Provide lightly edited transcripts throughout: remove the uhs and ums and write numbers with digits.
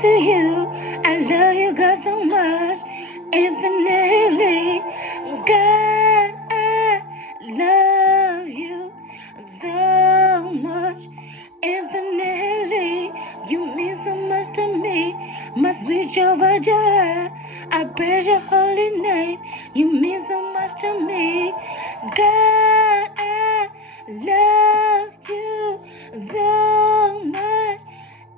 to you. I love you, God, so much, infinitely. God, I love you so much, infinitely. You mean so much to me, my sweet Jehovah Jireh. I praise your holy name. You mean so much to me. God, I love you so much,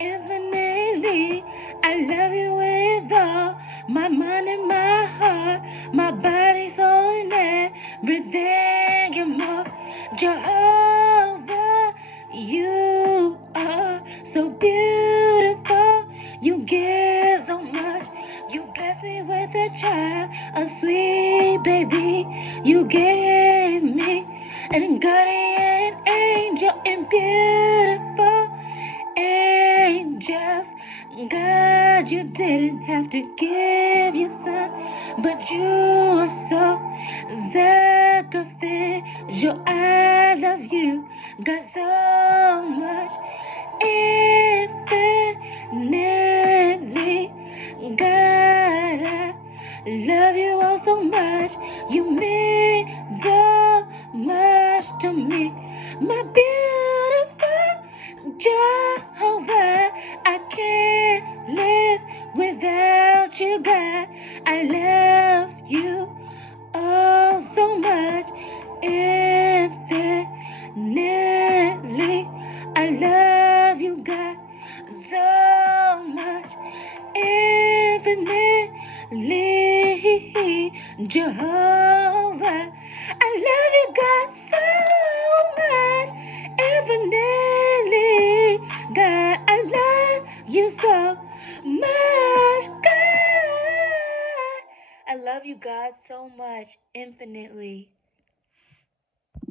infinitely. I love you with all my mind and my heart, my body, soul, and everything. You're more Jehovah. You are so beautiful. You give so much. You bless me with a child, a sweet baby. You gave me and guardian angel and beautiful angels. God, you didn't have to give your son, but you are so sacrificial. I love you, God, so much, infinitely. God, I love you all so much. You mean so much to me, my beautiful Jehovah. I can't live without you, God. I love you oh so much, infinitely. I love you, God, so much, infinitely. Jehovah, I love you, God, so much, infinitely. God, I love you so much, God. I love you, God, so much, infinitely.